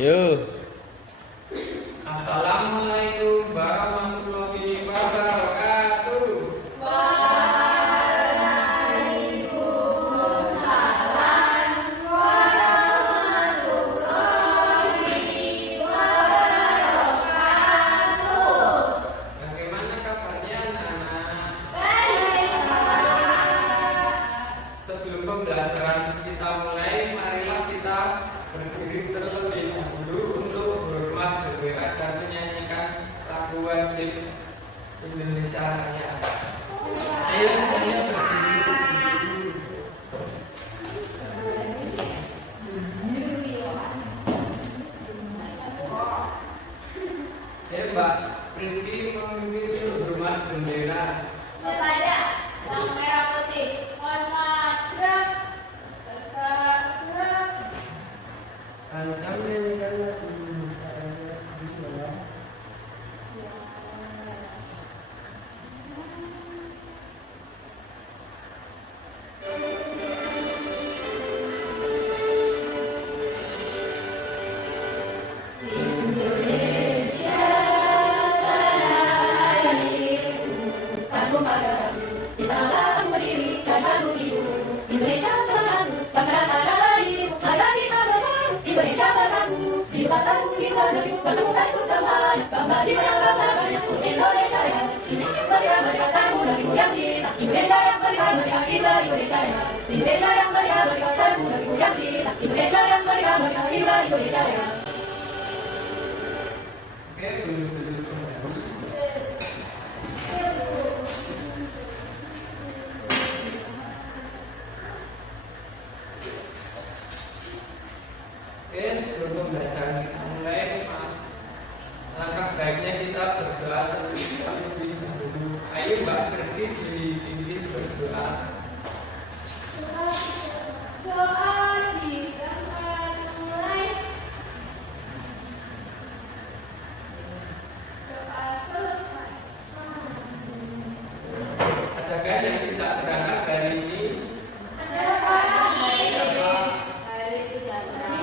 Yuk. Assalamualaikum warahmatullahi wabarakatuh. Waalaikumsalam warahmatullahi wabarakatuh. Bagaimana kabarnya anak-anak? Baik, Pak. Sebelum pembelajaran kita mulai, marilah kita berdiri terlebih dahulu untuk hormat, berdoa dan menyanyikan lagu wajib Indonesia Raya. Ayo semuanya berdiri. Mbak Rizky memimpin hormat bendera. Kepada sang merah putih, hormat gerak, tegak gerak. Indonesia tanah airku, tanggung pada di sana berdiri dan baru ibu. Indonesia bersatu, bangsa tanah airku, mari kita bersatu. Indonesia bersatu, di batang kita negeri, bersama itu semuanya. Bangga jiwa yang banyak, Indonesia ya. Merdeka merdeka tangguh dari yang cinta. Indonesia yang merdeka merdeka kita, Indonesia ya. Indonesia yang merdeka merdeka tangguh dari yang cinta. Indonesia yang merdeka merdeka kita, Indonesia ya. Oke, dulu. Oke, sebelum pembelajaran kita mulai, langkah baiknya kita berdoa terlebih dahulu. Ayo Mbak Kristi dipimpin berdoa. Doa kita mulai. Doa selesai. Adakah yang tidak berangkat hari ini? Ada sekarang hari sejahtera.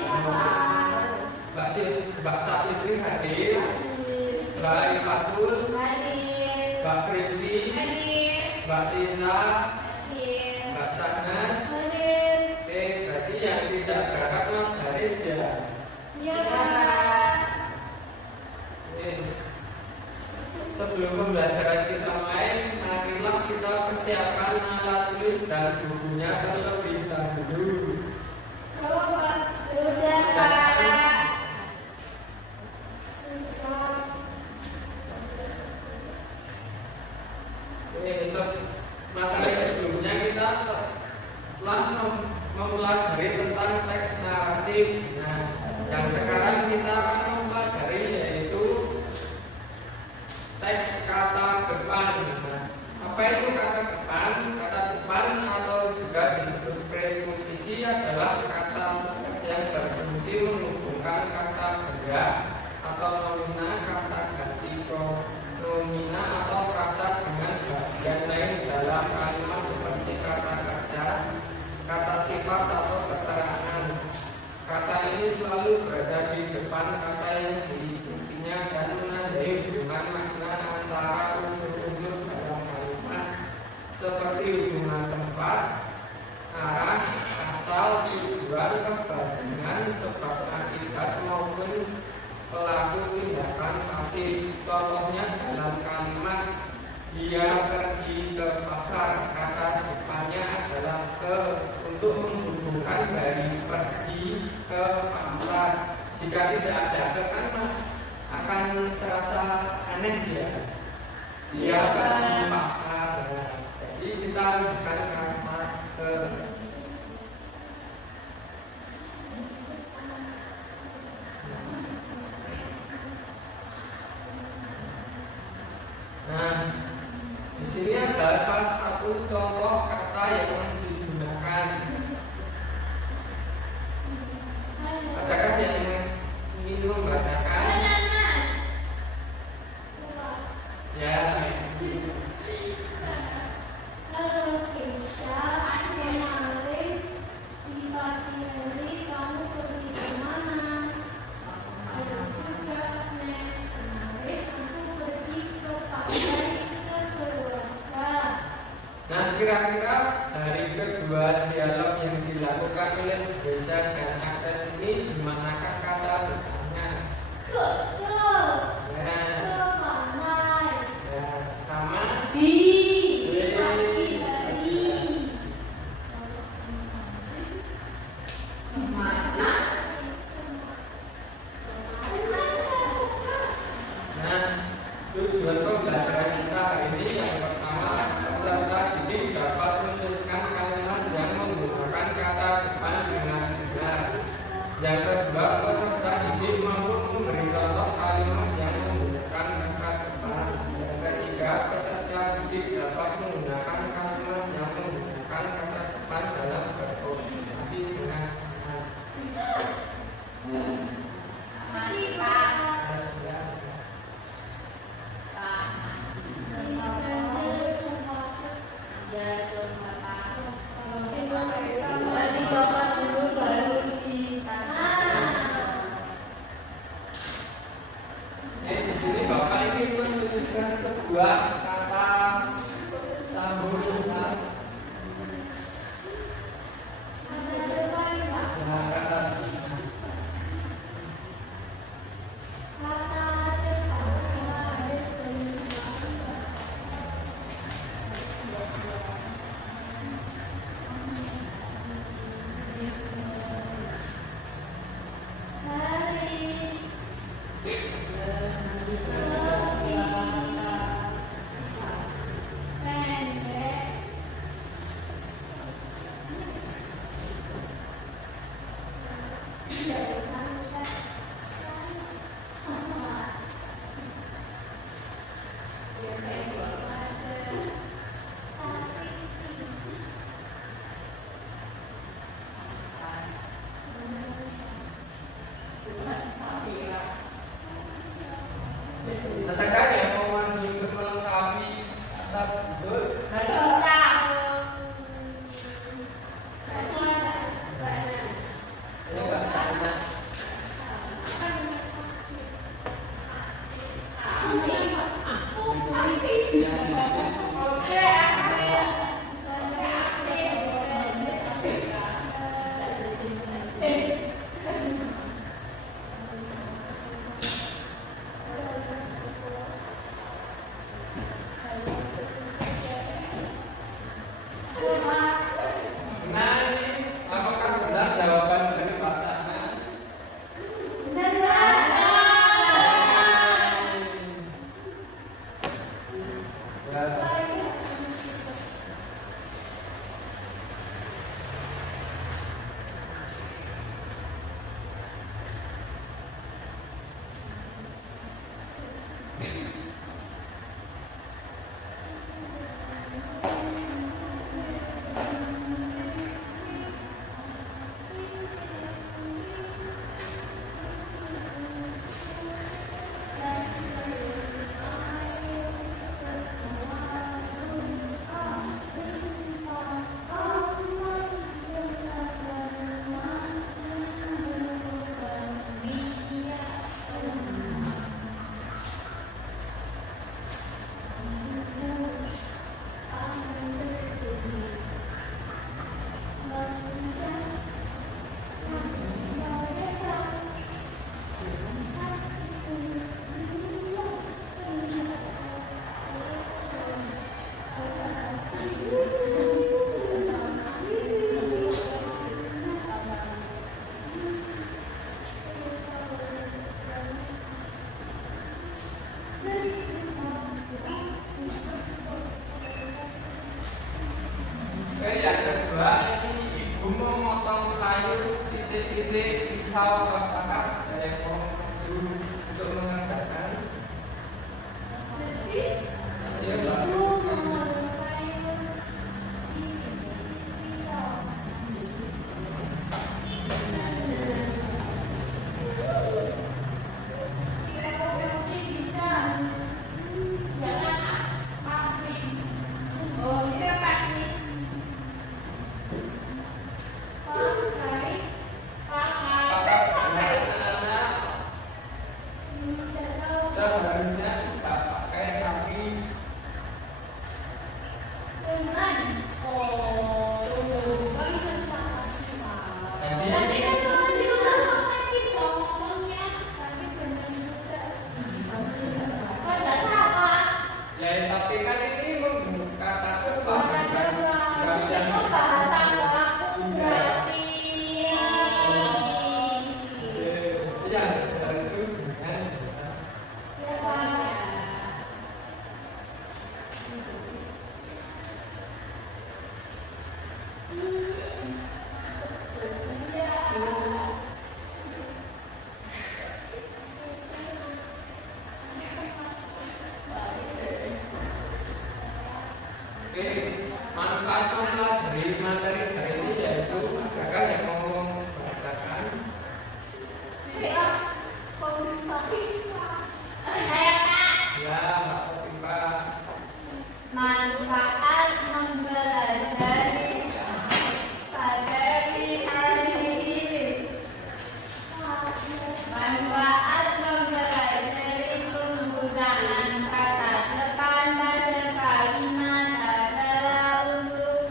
Mbak Sapitri hadir, Mbak Ifatul, Hadir. Mbak Kristi, Hadir. Mbak Tina, Hadir. Mbak Sagnas. Hadir. Oke, berarti yang tidak berangkat Mas Haris ya. Ya. Oke. Sebelum pembelajaran kita main, marilah kita persiapkan alat tulis dan bukunya terlebih dahulu. Sudah, Pak. Oke, materi sebelumnya kita telah mempelajari tentang teks naratif. Nah, yang sekarang kita akan mempelajari yaitu teks kata depan. Nah, apa itu kata depan? Kata depan atau juga disebut preposisi adalah kata yang berfungsi menghubungkan kata gerak atau nomina, kata ganti pronomina atau frasa dengan bagian lain dalam kalimat seperti kata kerja, kata sifat atau keterangan. Kata ini selalu berada di depan kata yang diikutinya dan menandai hubungan makna antara unsur-unsur dalam kalimat seperti hubungan tempat, arah, asal, tujuan, perbandingan, sebab akibat maupun pelaku tindakan pasif. Contohnya dalam kalimat dia pergi ke pasar, kata depannya adalah ke, untuk menghubungkan dari pergi ke pasar. Jika tidak ada ke kan akan terasa aneh ya. Dia pergi ke pasar. Jadi kita bukan kata ke. Nah, di sini ada salah satu contoh kata yang digunakan. Adakah yang ingin membacakan? Bananas. Ya. Kalau kita kemarin di pagi hari kamu pergi kemana? Nah, kira-kira dari kedua dialog yang dilakukan oleh Desa dan Agnes ini di manakah kata letaknya? Ya, sama. Nah, tujuan pembelajaran kita hari ini yang pertama, peserta didik dapat menuliskan kalimat yang menggunakan kata depan dengan benar. Yang kedua, peserta didik mampu memberi contoh kalimat yang menggunakan kata depan. Yang ketiga, peserta didik dapat menggunakan kalimat yang menggunakan kata depan dalam berkomunikasi dengan anak. Di sini Bapak ini menuliskan sebuah kata sambung kata. Nah, kata katakan yang mau melengkapi kata betul. Nah, ini apakah benar jawaban dari Pak Sanas? Yang kedua, ini ibu memotong sayur titik-titik pisau apakah ada yang mau maju untuk mengerjakan? Ya, Mbak. Seharusnya tidak pakai, tapi Oke, manfaat mempelajari materi hari ini yaitu adakah yang mau membacakan? Ya, Mbak Kofifa. Manfaat mempelajari materi hari ini. Manfaat mempelajari penggunaan kata depan pada kalimat adalah untuk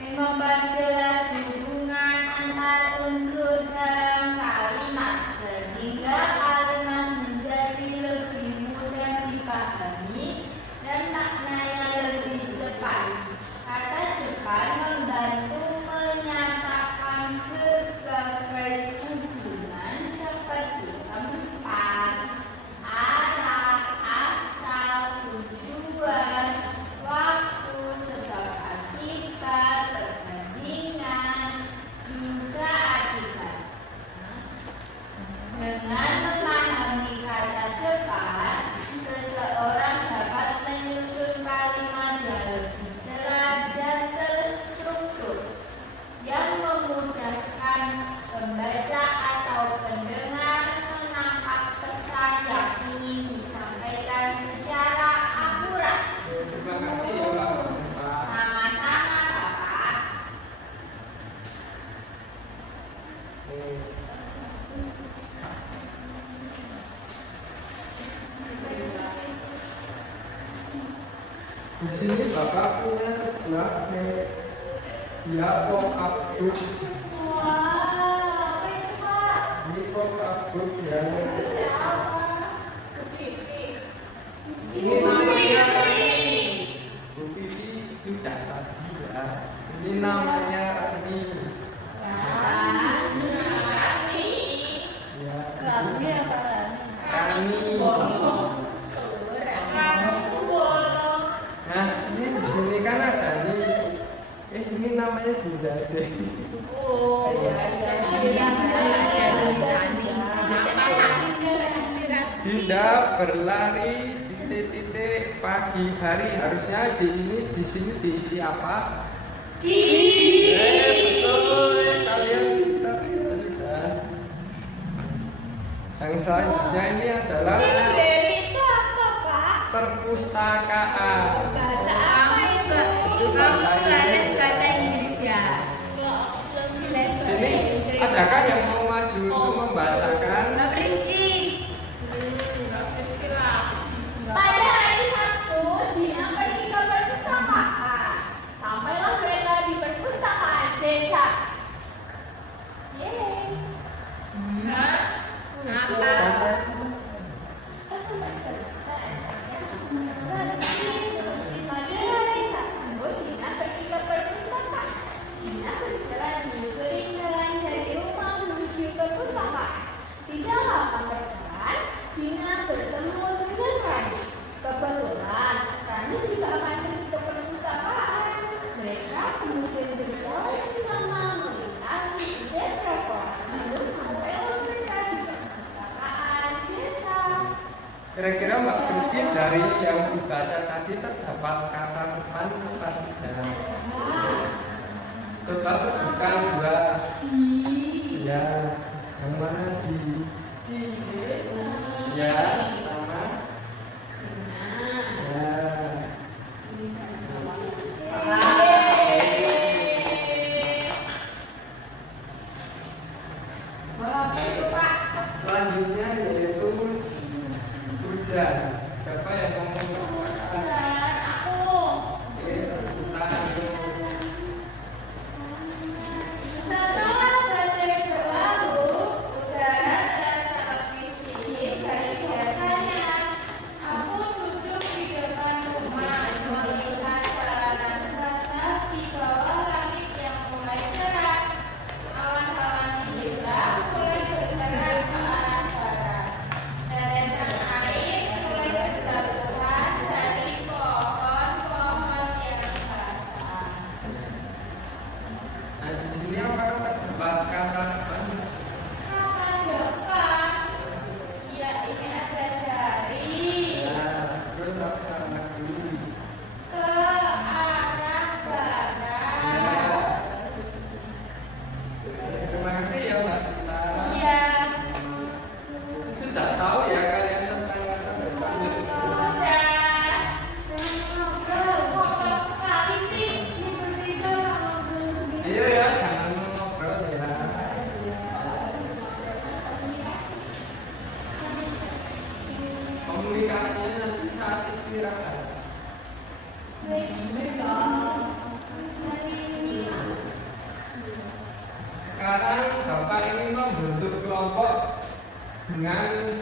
memperjelas hubungan antar unsur dalam kalimat sehingga kalimat menjadi lebih mudah dipahami dan maknanya lebih cepat. Kata depan membantu menyatakan berbagai hubungan seperti tempat, arah, asal, tujuan, waktu, sebab akibat, perbandingan, juga akibat. Dengan memahami kata depan, seseorang dapat menyusun kalimat yang lebih jelas dan terstruktur, yang memudahkan pembaca atau pendengar menangkap pesan yang ingin disampaikan secara akurat. Terima kasih ya Mbak Kofifa. Sama-sama, Bapak. Di sini Bapak punya sebuah ya vocabbook. Wah, apa itu, Pak? Ini vocabbook yang ini namanya Bu Vivi sudah tadi ya. Ini namanya Rani. Ya. Rani. Nah, ini di sini kan ada nih. Ini namanya Bunda deh. Dinda berlari titik-titik pagi hari, harusnya di sini diisi apa? Betul, kalian sudah. Yang selanjutnya ini adalah Itu apa, Pak? perpustakaan. Kamu nggak les bahasa Inggris ya? Sini adakah yang mau maju untuk membacakan? Mbak Rizky. Pada hari Sabtu, Dina pergi ke perpustakaan. Sampailah mereka di perpustakaan desa. Yeay. Apa? Pada hari Sabtu, Dina pergi ke perpustakaan. Dina berjalan menyusuri jalan dari rumah menuju perpustakaan. Di dalam perjalanan, Dina bertemu dengan Rani. Kebetulan, Rani juga akan pergi ke perpustakaan. Mereka kemudian berjalan bersama melintasi zebra cross lalu sampai mereka di perpustakaan desa. Kira-kira Mbak Rizky dari yang dibaca tadi terdapat kata depan apa tidak? Coba sebutkan dua. Ya, yang mana di? Ya, sama. Ya. Apa itu, Pak? Selanjutnya yaitu hujan. Siapa yang mau membacakan? Aku. Oke, tepuk tangan dulu. Setelah badai berlalu, udara terasa lebih dingin dari biasanya. Sekarang Bapak ingin membentuk kelompok dengan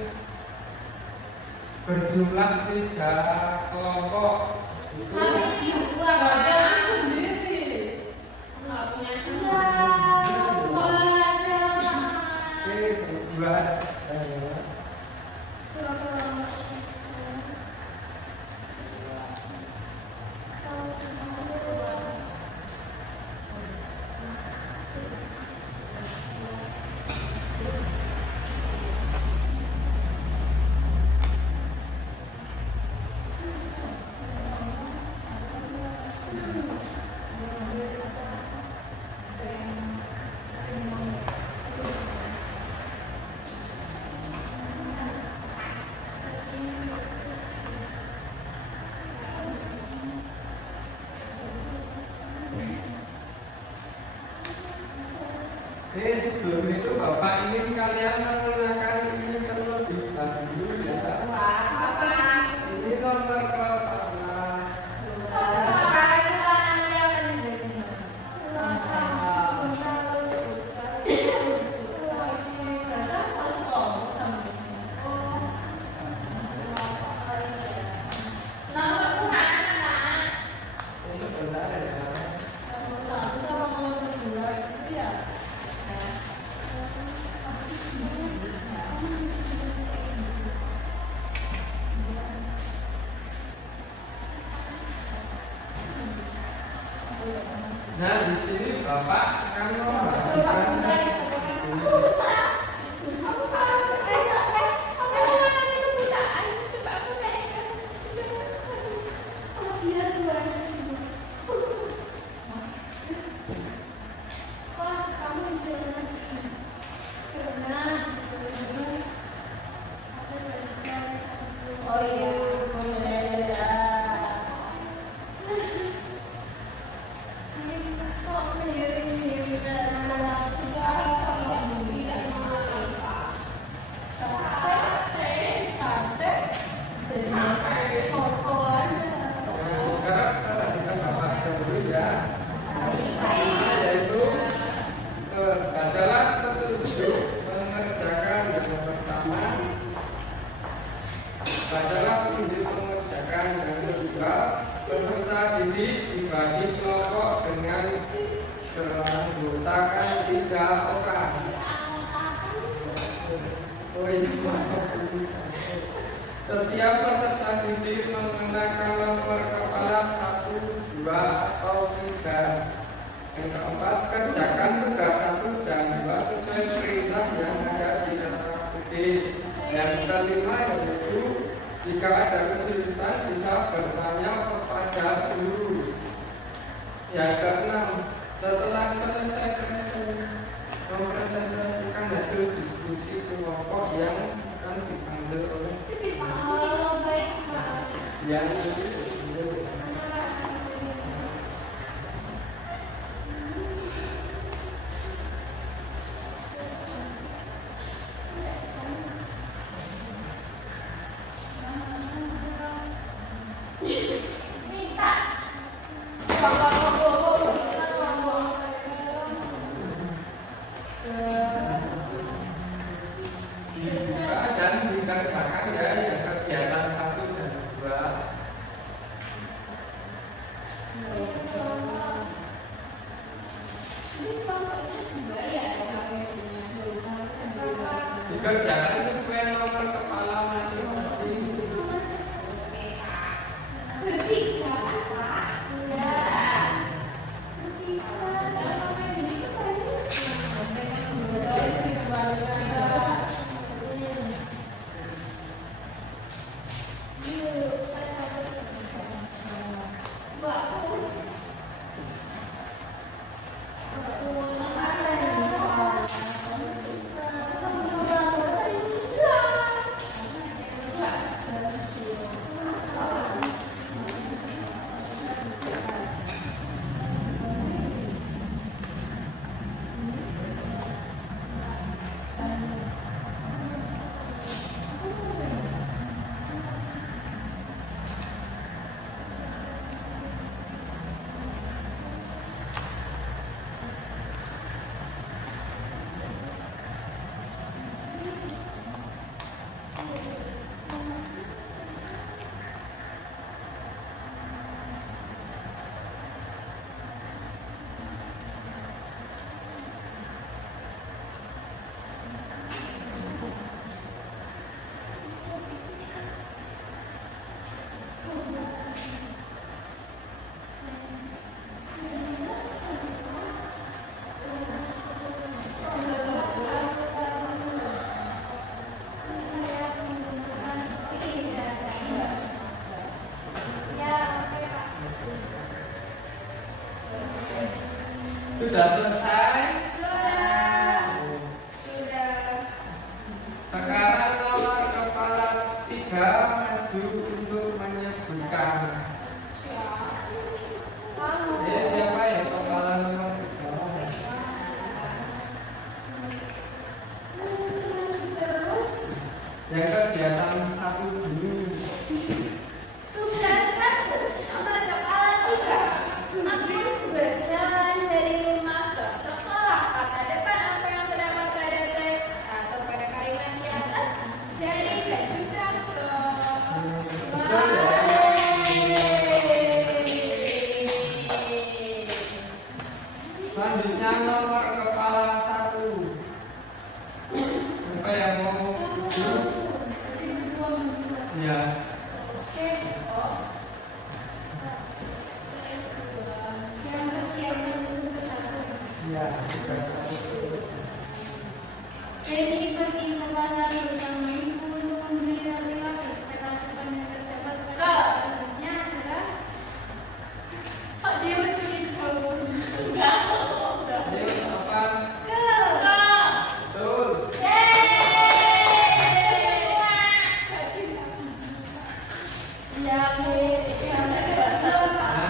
berjumlah 3 kelompok. Berdua. Sebelum itu Bapak ingin kalian menggunakan ini terlebih dahulu ya. Ini nomor pertama. Sebentar ya. Nah, di sini Bapak akan membagikan setiap peserta didik mengenakan nomor kepala 1, 2, atau 3. Yang keempat, kerjakan tugas 1 dan 2 sesuai perintah yang ada di naskah didik. Yang kelima yaitu jika ada kesulitan bisa bertanya kepada guru. Yang keenam, setelah selesai mempresentasikan hasil diskusi kelompok yang akan dipanggil oleh yang dan dikerjakan ya yang kegiatan 1 dan 2. Dikerjakan sesuai nomor kepala masing-masing. Sudah selesai? Sekarang nomor kepala 3 maju untuk menyebutkan. Siapa yang kepala nomor 3? Yang kegiatan satu dulu. Tugas 1, nomor kepala 3. Agus berjalan dari rumah ke sekolah. Kata depan apa yang terdapat pada teks atau pada kalimat di atas dari baju praktek. Betul ya? Selanjutnya nomor kepala 1. Siapa yang mau duduk? Ya. Ya. Jadi pergi ke pasar bersama ibu untuk membeli roti-roti supaya depan yang terdapat pada dalamnya adalah dia mencuri sabun. Ayo, apa? Betul. Nah,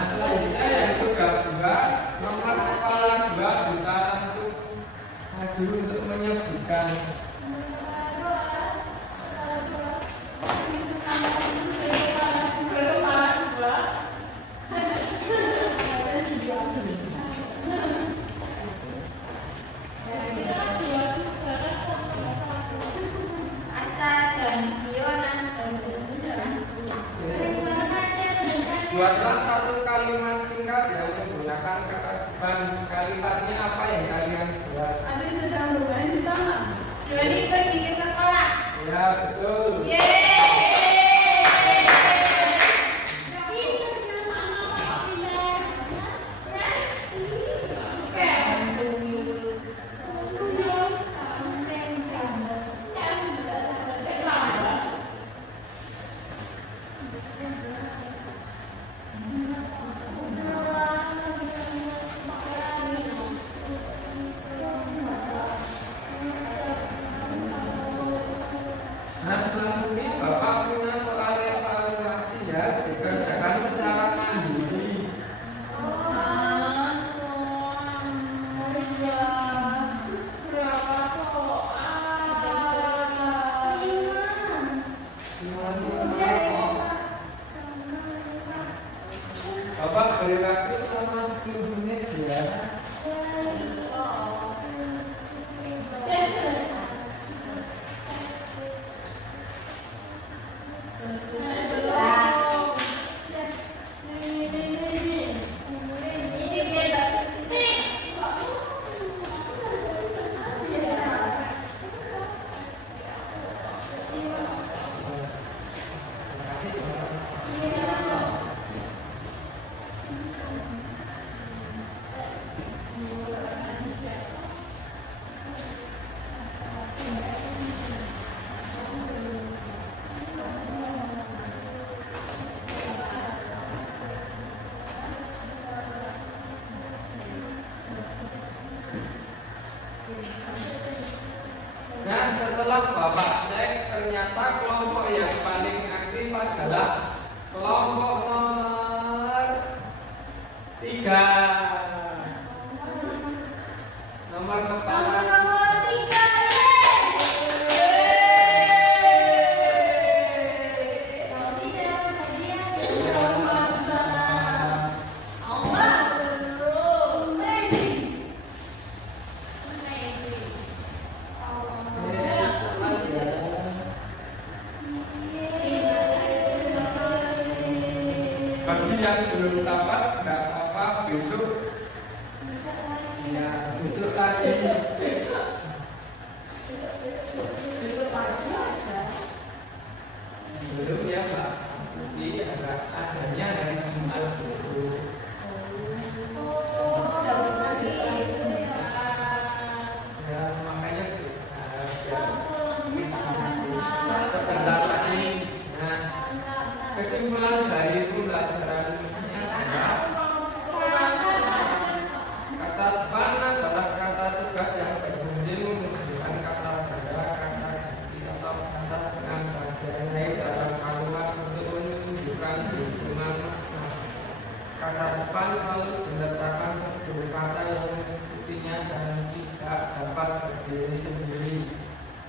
selanjutnya yang tugas 2, nomor kepala 2 bisa langsung maju untuk menyebutkan. Asa dan Fiona. Buatlah satu kalimat singkat yang menggunakan kata depan. Kalimatnya apa yang kalian buat? Adik sedang bermain di taman. Doni pergi ke sekolah. Ya, betul. Nah, selanjutnya Bapak punya soal evaluasi ya, dikerjakan secara mandiri. Bapak beri waktu selama 10 menit ya. Nah, setelah Bapak cek, ternyata kelompok yang paling aktif adalah kelompok nomor 3. Nomor kepala. Bagi yang belum dapat, nggak apa-apa, besok. Ya, besok lagi. Belum ya, Pak. Mesti adanya dari Jumat besok. Ya, makanya sebentar lagi. Nah, kesimpulan dari pembelajarannya adalah kata depan kata depan selalu diletakkan sebelum kata yang mengikutinya dan tidak dapat berdiri sendiri.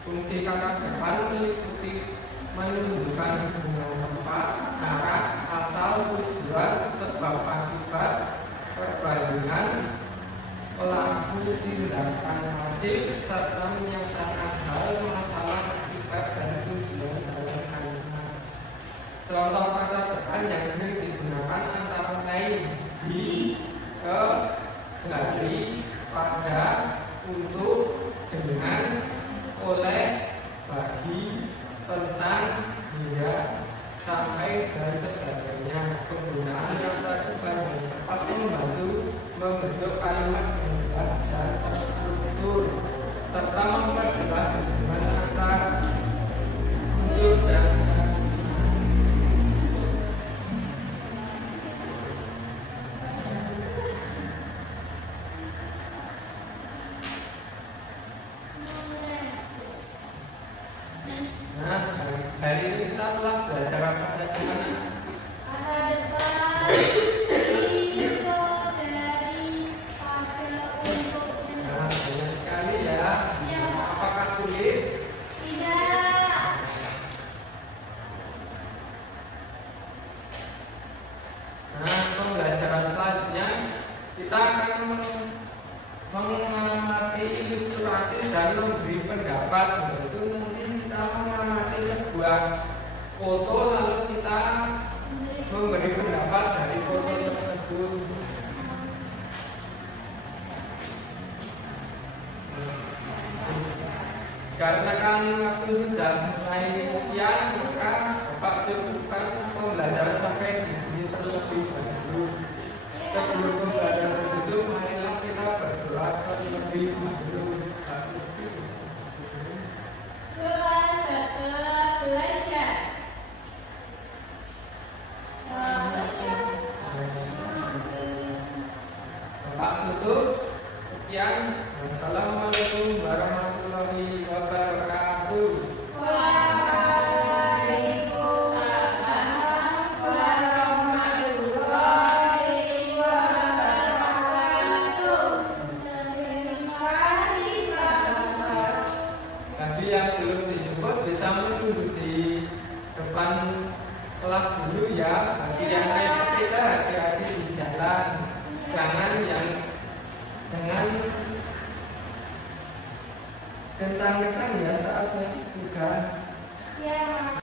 Fungsi kata depan meliputi menunjukkan hubungan tempat, arah, asal, tujuan, sebab akibat, perbandingan, pelaku tindakan pasif, serta menyatakan hal masalah akibat dan tujuan dalam kalimat. Contoh kata depan yang sering digunakan antara lain di, ke, dari, pada, untuk, dengan, oleh, bagi, tentang, hingga, sampai, dan sebagainya. Penggunaan kata depan yang tepat membantu membentuk kalimat yang jelas dan terstruktur, serta memperjelas hubungan antara unsur dan hari ini kita telah belajar apa saja? Kata depan, info dari, pada, untuk, Nah, banyak sekali ya. Ya. Apakah sulit? tidak. Nah, pembelajaran selanjutnya kita akan mengamati ilustrasi dan memberi pendapat. Itu nanti kita mengamati sebuah foto lalu kita memberi pendapat dari foto tersebut. Karena kan waktu sudah mulai siang, maka Bapak cukupkan pembelajaran sampai di sini terlebih dahulu. Sebelum pembelajaran itu, marilah kita berdoa terlebih dahulu. Doa setelah belajar. Bapak tutup. Sekian. Wassalamualaikum warahmatullahi wabarakatuh. Waalaikumsalam warahmatullahi wabarakatuh. Terima kasih Bapak. Tadi yang belum disebut bisa menunggu di depan kelas dulu ya. Bagi yang naik sepeda hati-hati di jalan. Jangan kencang-kencang ya saat naik sepeda. Ya,